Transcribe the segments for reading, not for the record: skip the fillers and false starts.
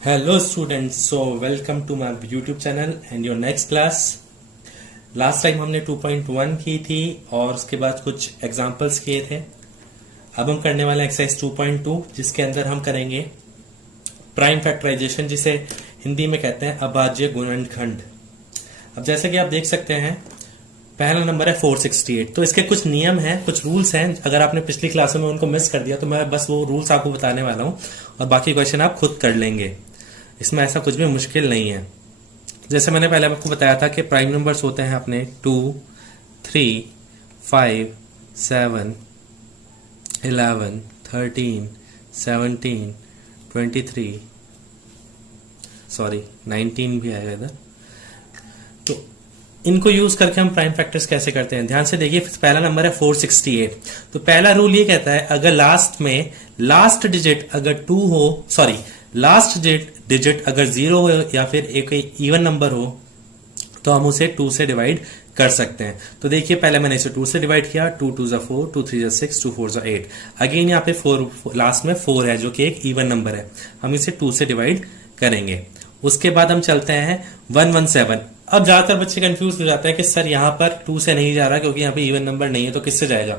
Hello students, so welcome to my YouTube channel and your next class. Last time हमने 2.1 की थी और उसके बाद कुछ एग्जांपल्स किए थे। अब हम करने वाले एक्सरसाइज 2.2 जिसके अंदर हम करेंगे प्राइम फैक्टराइजेशन, जिसे हिंदी में कहते हैं अभाज्य गुणनखंड। अब जैसे कि आप देख सकते हैं, पहला नंबर है 468। तो इसके कुछ नियम हैं, कुछ रूल्स हैं। अगर आपने पिछली क्लासों में उनको मिस कर दिया तो मैं बस वो रूल्स आपको बताने वाला हूं और बाकी क्वेश्चन आप खुद कर लेंगे। इसमें ऐसा कुछ भी मुश्किल नहीं है। जैसे मैंने पहले आपको बताया था कि प्राइम नंबर्स होते हैं अपने 2, 3, 5, 7, 11, 13, 17, 23, सॉरी 19 भी आएगा इधर। तो इनको यूज करके हम प्राइम फैक्टर्स कैसे करते हैं, ध्यान से देखिए। पहला नंबर है 468। तो पहला रूल ये कहता है, अगर लास्ट में लास्ट डिजिट अगर 2 हो, सॉरी लास्ट डिजिट अगर 0 हो या फिर एक इवन नंबर हो तो हम उसे 2 से डिवाइड कर सकते हैं। तो देखिए, पहले मैंने इसे 2 से डिवाइड किया। 2 2 4, 2 3 6, 2 4 8। अगेन यहाँ पे 4 लास्ट में 4 है जो कि एक इवन नंबर है, हम इसे 2 से डिवाइड करेंगे। उसके बाद हम चलते हैं 117। अब ज्यादातर बच्चे कंफ्यूज हो जाते हैं कि सर यहाँ पर 2 से नहीं जा रहा क्योंकि यहाँ पे इवन नंबर नहीं है, तो किससे जाएगा।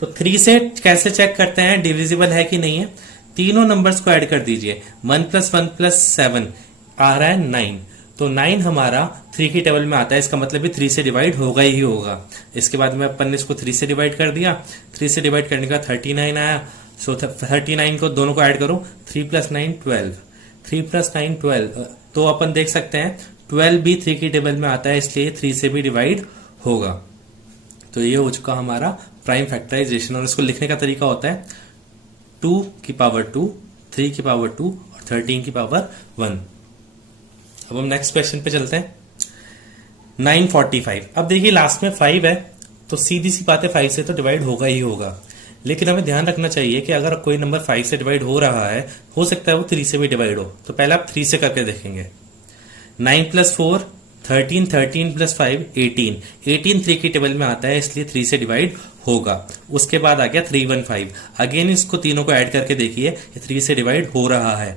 तो 3 से कैसे चेक करते हैं डिविजिबल है कि नहीं है। तीनों नंबर्स को ऐड कर दीजिए। 1 + 1 + 7 आ रहा है 9। तो 9 हमारा 3 की टेबल में आता है, इसका मतलब भी 3 से डिवाइड होगा ही होगा। इसके बाद में अपन ने इसको 3 से डिवाइड कर दिया। 3 से डिवाइड करने का 39 आया। सो 39 को दोनों को ऐड करो। 3 + 9 12, 3 + 9 12। तो अपन देख सकते हैं 12 भी 3 की टेबल में आता है, इसलिए 3 से भी डिवाइड होगा। तो ये हो चुका हमारा प्राइम फैक्टराइजेशन। और इसको लिखने का तरीका होता है 2 की पावर 2, 3 की पावर 2 और 13 की पावर 1। अब हम नेक्स्ट क्वेश्चन पे चलते हैं। 945। अब देखिए लास्ट में 5 है, तो सीधी सी बात है 5 से तो डिवाइड होगा ही होगा। लेकिन हमें ध्यान रखना चाहिए कि अगर कोई नंबर 5 से डिवाइड हो रहा है, हो सकता है वो 3 से भी डिवाइड हो। तो पहले आप 3 से करके देखेंगे। 9 + 4 13, 13 + 5 18। 18 3 की टेबल में आता है, इसलिए 3 से डिवाइड होगा। उसके बाद आ गया 315। अगेन इसको तीनों को ऐड करके देखिए, 3 से डिवाइड हो रहा है।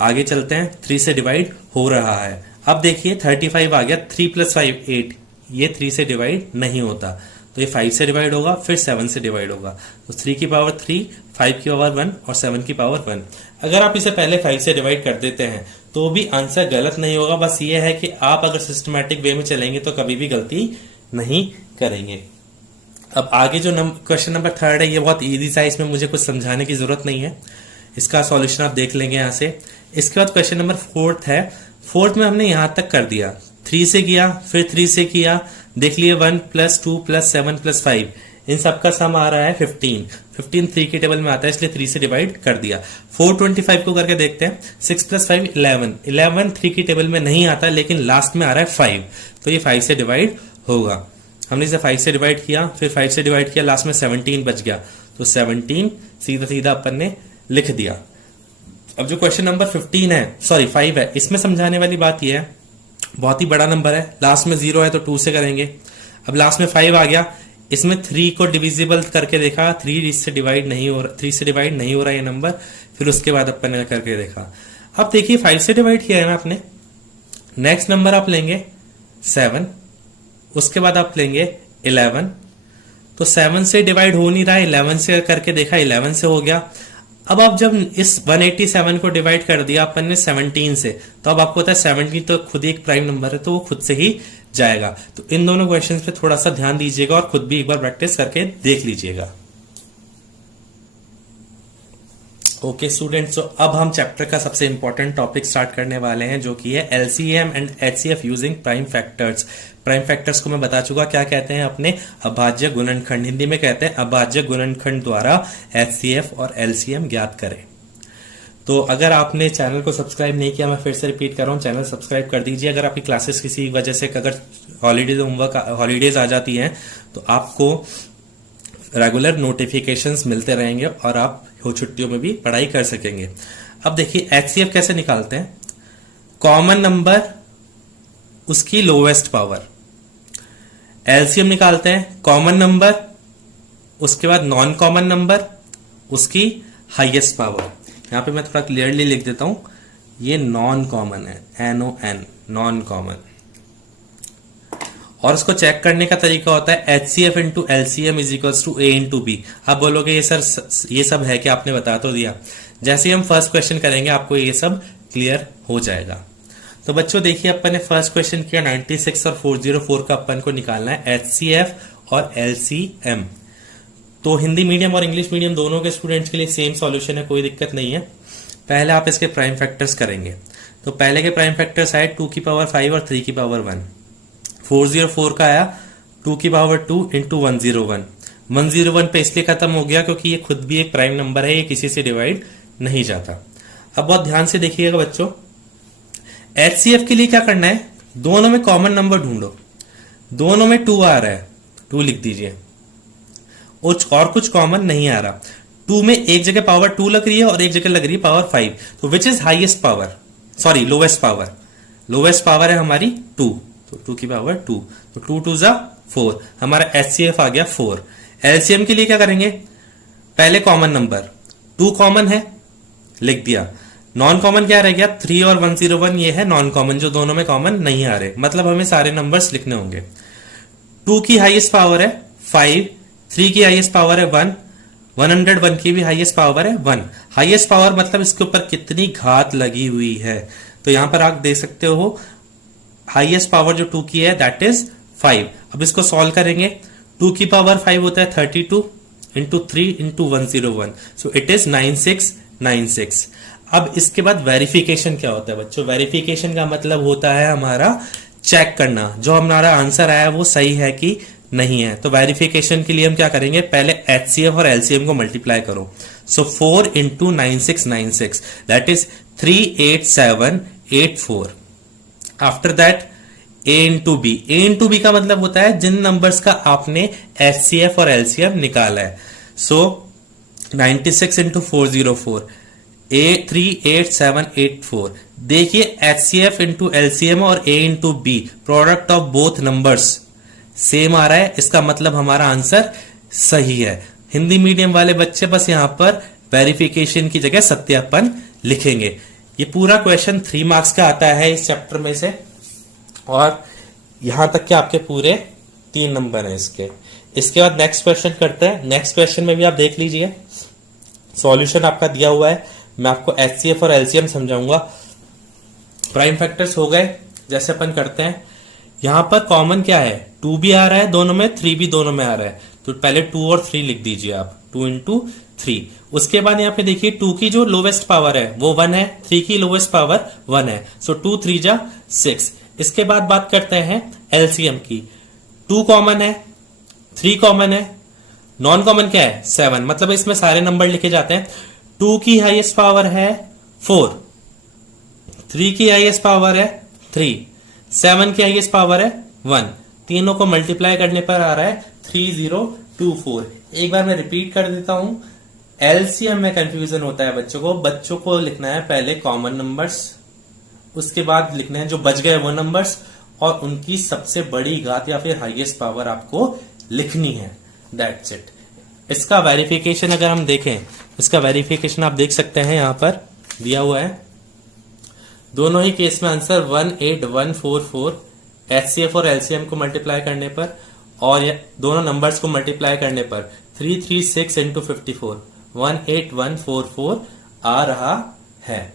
आगे चलते हैं, 3 से डिवाइड हो रहा है। अब देखिए 35 आ गया। 3 + 5 8, ये 3 से डिवाइड नहीं होता, तो ये 5 से डिवाइड होगा, फिर 7 से डिवाइड होगा। तो 3 की पावर 3, 5 की पावर 1 और 7 की पावर 1। अगर आप इसे पहले 5 से डिवाइड कर देते हैं तो भी आंसर गलत नहीं होगा। बस ये है कि आप अगर सिस्टमैटिक वे में चलेंगे तो कभी भी गलती नहीं करेंगे। अब आगे जो क्वेश्चन नंबर 3 है, ये बहुत इजी सा है, इसमें मुझे कुछ समझाने की जरूरत नहीं है। इसका सॉल्यूशन आप देख लेंगे यहां से। इसके बाद क्वेश्चन नंबर 4 है। 4 में हमने यहां तक कर दिया, 3 से किया, फिर 3 से किया। देख लिए 1 + 2 + 7 + 5, इन सबका सम आ रहा है 15। 15 3 की टेबल में आता है, इसलिए 3 से डिवाइड कर दिया। 425 को करके देखते हैं। 6 + 5 11। 11 3 की टेबल में नहीं आता, लेकिन लास्ट में आ रहा है 5, तो ये 5 से डिवाइड होगा। हमने इसे 5 से डिवाइड किया, फिर 5 से डिवाइड किया, लास्ट में 17 बच गया, तो 17 सीधा सीधा अपन ने लिख दिया। अब जो क्वेश्चन नंबर 15 है, सॉरी 5 है, इसमें समझाने वाली बात यह है, बहुत ही बड़ा नंबर है, लास्ट में 0 है तो 2 से करेंगे। अब लास्ट में 5 आ गया, इसमें 3 को डिविजिबल करके देखा, 3 से डिवाइड नहीं हो रहा, 3 से डिवाइड नहीं हो रहा ये नंबर। फिर उसके बाद अपन ने करके देखा। अब देखिए 5 से डिवाइड किया है ना आपने। नेक्स्ट नंबर आप लेंगे 7, उसके बाद आप लेंगे 11। तो 7 से डिवाइड हो नहीं रहा, 11 से करके देखा, 11 से हो गया। अब आप जब इस 187 को डिवाइड कर दिया अपन ने 17 से, तो अब आपको पता है 17 तो खुद ही एक प्राइम नंबर है, तो वो खुद से ही जाएगा। तो इन दोनों क्वेश्चंस पे थोड़ा सा ध्यान दीजिएगा और खुद भी एक बार प्रैक्टिस करके देख लीजिएगा। ओके स्टूडेंट्स, तो अब हम चैप्टर का सबसे इंपॉर्टेंट टॉपिक स्टार्ट करने वाले हैं, जो कि है LCM and HCF using prime factors. Prime factors को मैं बता चुका क्या कहते हैं अपने अभाज्य गुणनखंड, हिंदी में कहते हैं अभाज्य गुणनखंड द्वारा एचसीएफ और एलसीएम ज्ञात करें। तो अगर आपने चैनल को सब्सक्राइब नहीं किया, मैं फिर से रिपीट कर रहा हूँ, चैनल सब्सक्राइब कर दीजिए। अगर आपकी क्लासेस किसी वजह से अगर हॉलीडेज आ जाती हैं तो आपको रेगुलर नोटिफिकेशंस मिलते रहेंगे और आप छुट्टियों में भी पढ़ाई कर सकेंगे। अब देखिए एचसीएफ कैसे निकालते हैं। कॉमन नंबर उसकी लोवेस्ट पावर। एलसीएम निकालते हैं कॉमन नंबर, उसके बाद नॉन कॉमन नंबर उसकी हाईएस्ट पावर। यहां पे मैं थोड़ा क्लियरली लिख देता हूं, ये नॉन कॉमन है, NON, नॉन कॉमन। और इसको चेक करने का तरीका होता है HCF into LCM is equals to A into B। आप बोलोगे ये सर ये सब है कि आपने बता तो दिया। जैसे ही हम फर्स्ट क्वेश्चन करेंगे आपको ये सब क्लियर हो जाएगा। तो बच्चों देखिए, अपन ने फर्स्ट क्वेश्चन किया 96 और 404 का अपन को निकालना है HCF और LCM। तो हिंदी मीडियम और इंग्लिश मीडियम दोनों के स्टूडेंट्स के लिए सेम सॉल्यूशन है, कोई दिक्कत नहीं है। पहले आप इसके प्राइम फैक्टर्स करेंगे। तो पहले के प्राइम फैक्टर्स आए 2 की पावर 5 और 3 की पावर 1। 404 का आया 2 की पावर 2 इंटू 101। 101 पे इसलिए खत्म हो गया क्योंकि ये खुद भी एक प्राइम नंबर है, ये किसी से डिवाइड नहीं जाता। अब बहुत ध्यान से देखिएगा बच्चों, HCF के लिए क्या करना है, दोनों में कॉमन नंबर ढूंढो। दोनों में 2 आ रहा है, 2 लिख दीजिए, और कुछ कॉमन नहीं आ रहा। 2 में एक जगह पावर 2 लग रही है और एक जगह लग रही है पावर 5। तो which is highest power, sorry lowest power. Lowest power है हमारी 2, तो 2 की पावर 2, तो 2 2 जा 4, हमारा HCF आ गया 4। LCM के लिए क्या करेंगे, पहले कॉमन नंबर 2 कॉमन है, लिख दिया। नॉन कॉमन क्या रह गया, 3 और 101, ये है नॉन कॉमन, जो दोनों में कॉमन नहीं आ रहे, मतलब हमें सारे नंबर्स लिखने होंगे। 2 की हाईएस्ट पावर है 5, 3 की हाईएस्ट पावर है 1, 101 की भी हाईएस्ट पावर है 1। हाईएस्ट पावर मतलब इसके ऊपर कितनी घात लगी हुई है। तो यहां पर आप देख सकते हो हाईएस्ट पावर जो 2 की है दैट इज 5। अब इसको सॉल्व करेंगे, 2 की पावर 5 होता है 32 into 3 into 101, so it is 9696। अब इसके बाद वेरिफिकेशन क्या होता है बच्चों, वेरिफिकेशन का मतलब होता है हमारा चेक करना, जो हमारा आंसर आया वो सही है कि नहीं है। तो वेरिफिकेशन के लिए हम क्या करेंगे, पहले HCF और LCM को मल्टीप्लाई करो। सो 4 into 9696 that is 38784। After that A into B। A into B का मतलब होता है जिन नंबर्स का आपने HCF और LCM निकाला है। So 96 into 404 38784। देखिए HCF इंटू LCM और A into B product of both numbers same आ रहा है, इसका मतलब हमारा आंसर सही है। हिंदी मीडियम वाले बच्चे बस यहां पर वेरिफिकेशन की जगह सत्यापन लिखेंगे। ये पूरा क्वेश्चन 3 मार्क्स का आता है इस चैप्टर में से, और यहां तक के आपके पूरे 3 नंबर हैं इसके। इसके बाद नेक्स्ट क्वेश्चन करते हैं। नेक्स्ट क्वेश्चन में भी आप देख लीजिए, सॉल्यूशन आपका दिया हुआ है, मैं आपको HCF और LCM समझाऊंगा। प्राइम फैक्टर्स हो गए, जैसे अपन करते हैं। यहां पर कॉमन क्या है, 2 भी आ रहा है दोनों में, 3 भी दोनों में आ रहा है, तो पहले 2 और 3 लिख दीजिए आप, 2 इंटू 3। उसके बाद यहां पे देखिए 2 की जो लोवेस्ट पावर है वो 1 है, 3 की लोवेस्ट पावर 1 है, सो 2 3 जा 6। इसके बाद बात करते हैं LCM की। 2 कॉमन है, 3 कॉमन है, नॉन कॉमन क्या है 7, मतलब इसमें सारे नंबर लिखे जाते हैं। 2 की हाईएस्ट पावर है 4, 3 की हाईएस्ट पावर है 3, 7 की हाईएस्ट पावर है 1। तीनों को मल्टीप्लाई करने पर आ रहा है 3024। एक बार मैं रिपीट कर देता हूं, LCM में कंफ्यूजन होता है बच्चों को लिखना है पहले कॉमन नंबर्स, उसके बाद लिखना है जो बच गए वो नंबर्स, और उनकी सबसे बड़ी घात या फिर हाईएस्ट पावर आपको लिखनी है, दैट्स इट। इसका वेरिफिकेशन अगर हम देखें, इसका वेरिफिकेशन आप देख सकते हैं यहां पर दिया हुआ है। दोनों ही केस में आंसर 18144 HCF और LCM को मल्टीप्लाई करने पर, और दोनों नंबर्स को मल्टीप्लाई करने पर 336 इंटू 54 18144 आ रहा है।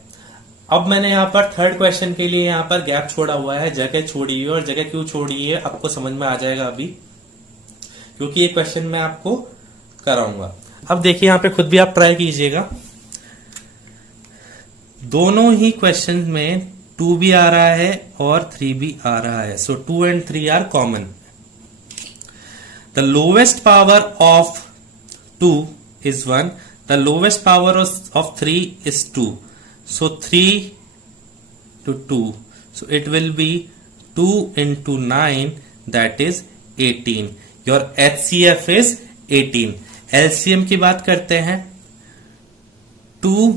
अब मैंने यहाँ पर थर्ड क्वेश्चन के लिए यहाँ पर गैप छोड़ा हुआ है, जगह छोड़ी है, और जगह क्यों छोड़ी है आपको समझ में आ जाएगा अभी, क्योंकि ये क्वेश्चन मैं आपको कराऊंगा। अब देखिए यहाँ पे खुद भी आप ट्राई कीजिएगा। दोनों ही क्वेश्चन में 2 भी आ रहा है और 3 भी आ रहा है, so 2 and 3 are common. The lowest power of 2 is 1, the lowest power of 3 is 2, so 3 to 2, so it will be 2 into 9, that is 18. Your HCF is 18. LCM की बात करते हैं, 2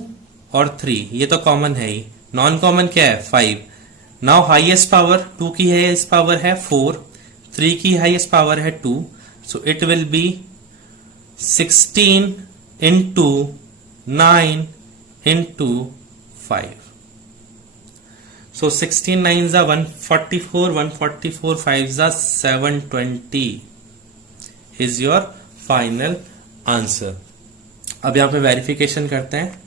और 3 ये तो कॉमन है ही, नॉन कॉमन क्या है 5। नाउ हाईएस्ट पावर 2 की हाईएस्ट पावर है 4, 3 की हाईएस्ट पावर है 2, so it will be 16 into 9 into 5. So 16 9s are 144, 144 5s are 720 is your final answer. अब यहां पे वेरिफिकेशन करते हैं.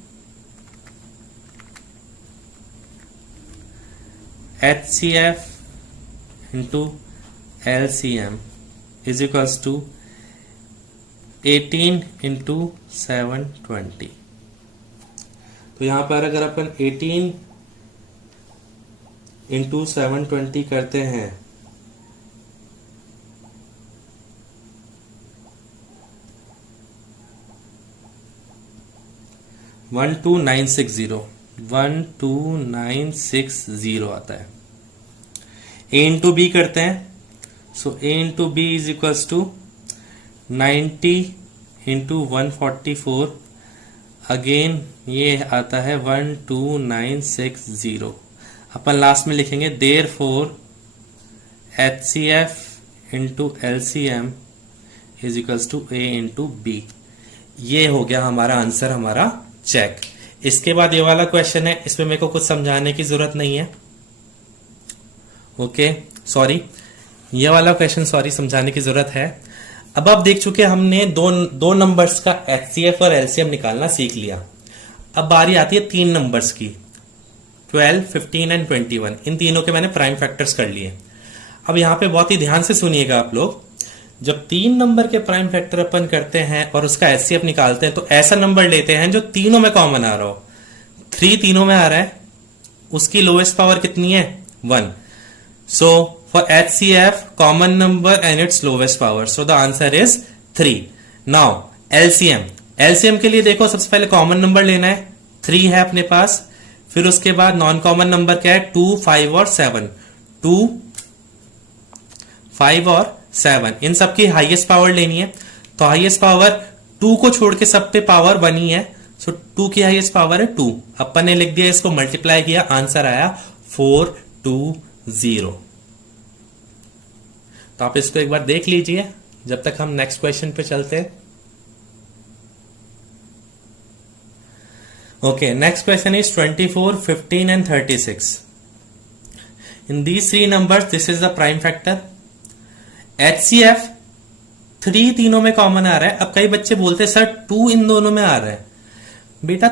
HCF into LCM is equals to 18 into 720. तो यहां पर अगर अपन 18 इंटू 720 करते हैं one two nine six zero आता है. ए इंटू बी करते हैं. So A into B is equals to 90 into 144. Again ये आता है 12960. अपन लास्ट में लिखेंगे therefore HCF into LCM is equals to A into B. ये हो गया हमारा आंसर, हमारा चेक. इसके बाद ये वाला क्वेश्चन है, इसमें मेरे को कुछ समझाने की जरूरत नहीं है. ओके सॉरी, ये वाला क्वेश्चन सॉरी समझाने की जरूरत है. अब आप देख चुके हमने दो नंबर्स का HCF और LCM निकालना सीख लिया. अब बारी आती है 3 नंबर्स की, 12, 15 एंड 21. इन तीनों के मैंने प्राइम फैक्टर्स कर लिए. अब यहां पे बहुत ही ध्यान से सुनिएगा आप लोग. जब 3 नंबर के प्राइम फैक्टर अपन करते हैं और उसका HCF निकालते हैं तो ऐसा नंबर लेते हैं जो तीनों में कॉमन आ रहा हो. 3 तीनों में आ रहा है, उसकी लोएस्ट पावर कितनी है? 1. So for HCF common number and it's lowest power, so the answer is 3. Now LCM के लिए देखो, सबसे पहले कॉमन नंबर लेना है. 3 है अपने पास. फिर उसके बाद नॉन कॉमन नंबर क्या है? 2, 5 और 7. 2, 5 और 7 इन सबकी हाईएस्ट पावर लेनी है. तो हाईएस्ट पावर 2 को छोड़ के सब पे पावर 1 ही है. सो 2 की हाईएस्ट पावर है 2. अपन ने लिख दिया, इसको मल्टीप्लाई किया, आंसर आया 420. तो आप इसको एक बार देख लीजिए जब तक हम नेक्स्ट क्वेश्चन पे चलते हैं. Okay, next question is 24, 15 and 36. In these 3 numbers, this is the prime factor. HCF 3 तीनों में कॉमन आ रहा है. अब कई बच्चे बोलते हैं सर 2 इन दोनों में आ रहा है. बेटा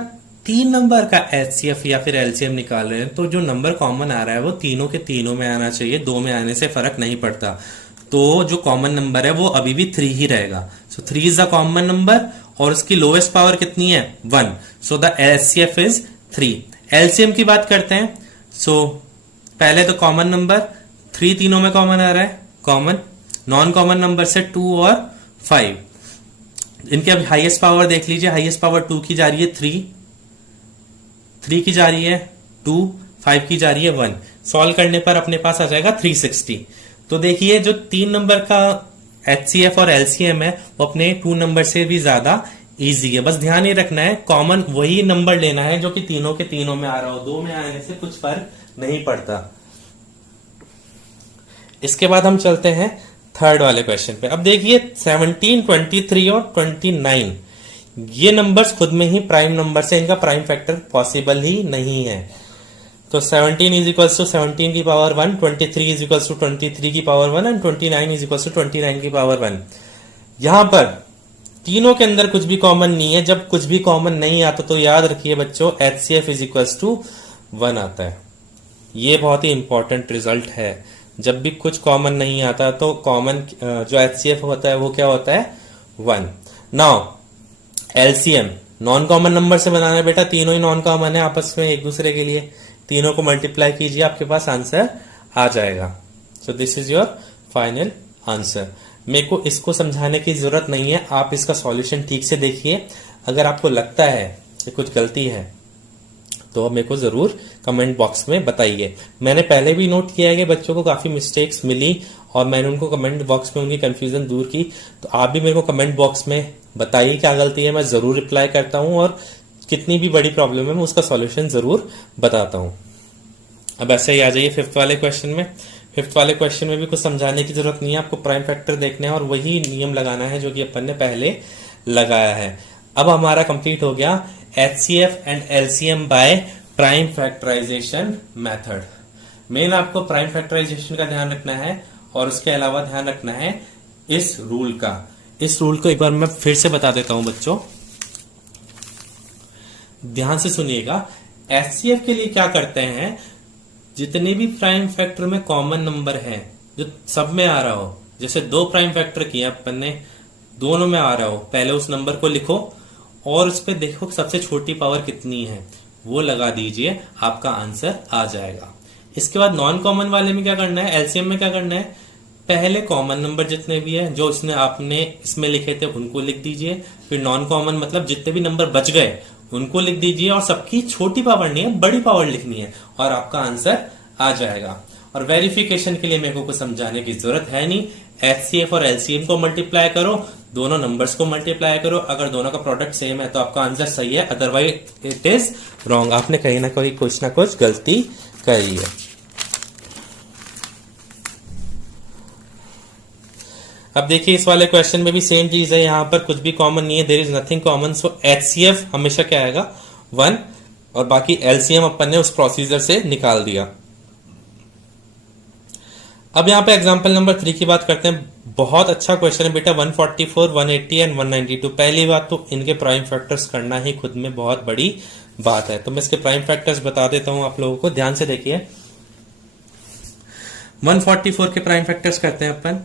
3 नंबर का HCF या फिर LCM निकाल रहे हैं तो जो नंबर कॉमन आ रहा है वो तीनों के तीनों में आना चाहिए. 2 में आने से फर्क नहीं पड़ता. तो जो कॉमन नंबर है वो अभी भी 3 ही रहेगा. सो 3 इज द कॉमन नंबर और उसकी लोएस्ट पावर कितनी है? 1. So the HCF is 3. LCM की बात करते हैं. सो पहले तो कॉमन नंबर 3 तीनों में कॉमन आ रहा है, कॉमन. नॉन कॉमन नंबर से 2 और 5. इनके अब हाईएस्ट पावर देख लीजिए. हाईएस्ट पावर 2 की जा रही है 3 की जा रही है 2, 5 की जा रही है 1. सॉल्व करने पर अपने पास आ जाएगा 360. तो देखिए जो 3 नंबर का HCF और LCM है वो अपने 2 नंबर से भी ज्यादा इजी है. बस ध्यान ये रखना है कॉमन वही नंबर लेना है जो कि तीनों के तीनों में आ रहा हो. 2 में आने से कुछ फर्क नहीं पड़ता. इसके बाद हम चलते हैं थर्ड वाले क्वेश्चन पे. अब देखिए 17, 23 और 29 ये नंबर्स खुद में ही प्राइम नंबर से, इनका प्राइम फैक्टर पॉसिबल ही नहीं है. तो 17 इज इक्वल्स टू 17 की पावर 1, 23 इज इक्वल्स टू 23 की पावर 1 एंड 29 इज इक्वल्स टू 29 की पावर 1. यहां पर तीनों के अंदर कुछ भी कॉमन नहीं है. जब कुछ भी कॉमन नहीं आता तो याद रखिए बच्चों HCF इज इक्वल्स टू 1 आता है. ये बहुत ही इंपॉर्टेंट रिजल्ट है. जब भी कुछ कॉमन नहीं आता तो कॉमन जो HCF होता है वो क्या होता है? 1. Now LCM non common number से बनाना है बेटा. तीनों ही नॉन कॉमन है आपस में एक दूसरे के लिए. तीनों को मल्टीप्लाई कीजिए, आपके पास आंसर आ जाएगा. So this is your final answer. मेरे को इसको समझाने की जरूरत नहीं है. आप इसका सॉल्यूशन ठीक से देखिए. अगर आपको लगता है कि कुछ गलती है तो मेरे को जरूर कमेंट बॉक्स में बताइए. मैंने पहले भी नोट किया है कि बच्चों को काफी मिस्टेक्स मिली और मैंने उनको कमेंट बॉक्स में उनकी कंफ्यूजन दूर की. तो आप भी मेरे को कमेंट बॉक्स में बताइए क्या गलती है. मैं जरूर रिप्लाई करता हूं और कितनी भी बड़ी प्रॉब्लम है मैं उसका सॉल्यूशन जरूर बताता हूं. अब ऐसे ही आ जाइए 5th वाले क्वेश्चन में. 5th वाले क्वेश्चन में भी कुछ समझाने की जरूरत नहीं है. आपको प्राइम फैक्टर देखना है और वही नियम लगाना है जो कि अपन ने पहले लगाया है. अब हमारा कंप्लीट हो गया HCF and LCM by prime factorisation method. Main आपको प्राइम फैक्टराइजेशन का ध्यान रखना है और उसके अलावा ध्यान रखना है इस रूल का। इस रूल को एक बार मैं फिर से बता देता हूं बच्चों, ध्यान से सुनिएगा। HCF के लिए क्या करते हैं, जितने भी प्राइम फैक्टर में कॉमन नंबर है जो सब में आ रहा हो, जैसे 2 प्राइम फैक्टर किया अपन ने, दोनों में आ रहा हो, पहले उस नंबर को लिखो और उस पर देखो सबसे छोटी पावर कितनी है, वो लगा दीजिए, आपका आंसर आ जाएगा। इसके बाद नॉन कॉमन वाले में क्या करना है, एलसीएम में क्या करना है, पहले कॉमन नंबर जितने भी है जो इसने आपने इसमें लिखे थे उनको लिख दीजिए, फिर नॉन कॉमन मतलब जितने भी नंबर बच गए उनको लिख दीजिए और सबकी छोटी पावर नहीं है बड़ी पावर लिखनी है और आपका आंसर आ जाएगा। और वेरिफिकेशन के लिए मेरे को कुछ समझाने की जरूरत है नहीं, HCF और LCM को मल्टीप्लाई करो, दोनों नंबर्स को मल्टीप्लाई करो, अगर दोनों का प्रोडक्ट सेम है तो आपका आंसर सही है, अदरवाइज इट इज रॉन्ग। आपने कहीं ना कहीं कुछ ना कुछ गलती करी है। अब देखिए इस वाले क्वेश्चन में भी सेम चीज है, यहां पर कुछ भी कॉमन नहीं है, there is nothing common, so HCF हमेशा क्या आएगा 1 और बाकी LCM अपन ने उस प्रोसीजर से निकाल दिया। अब यहां पे एग्जांपल नंबर 3 की बात करते हैं। बहुत अच्छा क्वेश्चन है बेटा, 144, 180 एंड 192। पहली बात तो इनके प्राइम फैक्टर्स करना ही खुद में बहुत बड़ी बात है, तो मैं इसके प्राइम फैक्टर्स बता देता हूं आप लोगों को, ध्यान से देखिए। 144 के प्राइम फैक्टर्स करते हैं अपन,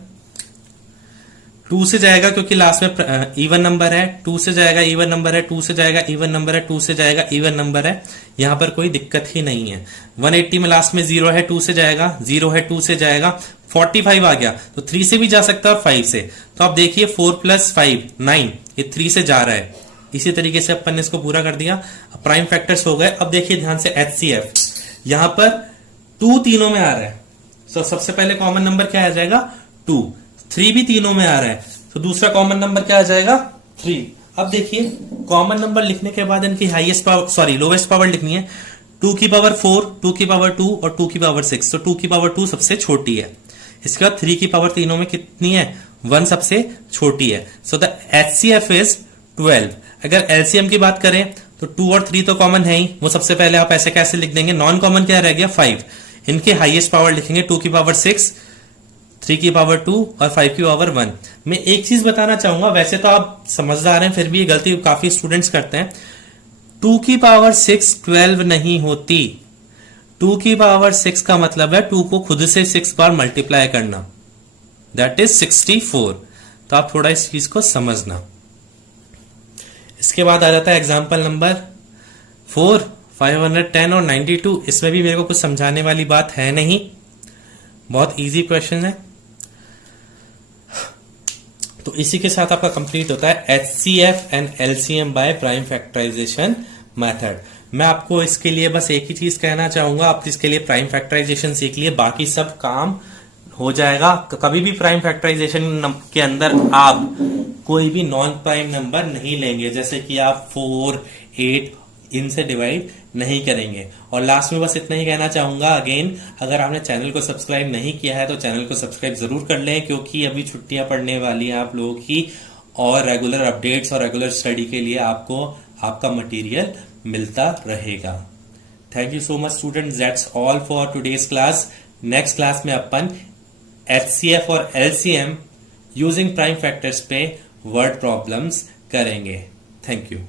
2 से जाएगा क्योंकि लास्ट में इवन नंबर है, 2 से जाएगा इवन नंबर है, 2 से जाएगा इवन नंबर है, 2 से जाएगा इवन नंबर है, यहां पर कोई दिक्कत ही नहीं है। 180 में लास्ट में 0 है, 2 से जाएगा, 0 है, 2 से जाएगा, 45 आ गया तो 3 से भी जा सकता है और 5 से, तो आप देखिए 4 + 5 9, ये 3 से जा रहा है। इसी तरीके से अपन ने इसको पूरा कर दिया, प्राइम फैक्टर्स हो गए। अब देखिए ध्यान से HCF, यहां पर 2 तीनों में आ रहा है, तो सबसे पहले कॉमन नंबर क्या आ जाएगा 2, 3 भी तीनों में आ रहा है तो दूसरा कॉमन नंबर क्या आ जाएगा 3। अब देखिए कॉमन नंबर लिखने के बाद इनकी highest power sorry lowest power लिखनी है, 2 की पावर 4, 2 की पावर 2 और 2 की पावर 6, तो 2 की पावर 2 सबसे छोटी है। इसके बाद 3 की पावर तीनों में कितनी है 1 सबसे छोटी है, सो द HCF इज 12। अगर LCM की बात करें तो 2 और 3 तो कॉमन है ही, वो सबसे पहले आप ऐसे कैसे लिख देंगे, नॉन कॉमन क्या रह गया 5, इनके हाईएस्ट पावर लिखेंगे 2 की पावर 6, 3 की पावर 2 और 5 की पावर 1। मैं एक चीज बताना चाहूंगा, वैसे तो आप समझदार हैं फिर भी ये गलती काफी स्टूडेंट्स करते हैं, 2 की पावर 6 12 नहीं होती, 2 की पावर 6 का मतलब है 2 को खुद से 6 बार मल्टीप्लाई करना, दैट इज 64। तो आप थोड़ा इस चीज को समझना। इसके बाद आ जाता है एग्जाम्पल नंबर 4, 510 और 92। इसमें भी मेरे को कुछ समझाने वाली बात है नहीं, बहुत इजी क्वेश्चन है। तो इसी के साथ आपका कंप्लीट होता है HCF and LCM by prime factorisation method. मैं आपको इसके लिए बस एक ही चीज कहना चाहूंगा, आप इसके लिए प्राइम फैक्टराइजेशन सीख लिए, बाकी सब काम हो जाएगा। कभी भी प्राइम फैक्टराइजेशन के अंदर आप कोई भी नॉन प्राइम नंबर नहीं लेंगे, जैसे कि आप 4, 8 इनसे डिवाइड नहीं करेंगे। और लास्ट में बस इतना ही कहना चाहूंगा, अगेन अगर आपने चैनल को सब्सक्राइब नहीं किया है तो चैनल को सब्सक्राइब जरूर कर लें, क्योंकि अभी छुट्टियां पड़ने वाली हैं आप लोगों की और रेगुलर अपडेट्स और रेगुलर स्टडी के लिए आपको आपका मटेरियल मिलता रहेगा। Thank you so much students, that's all for today's class. Next class में अपन HCF और LCM यूजिंग प्राइम फैक्टर्स पे वर्ड प्रॉब्लम्स करेंगे। Thank you.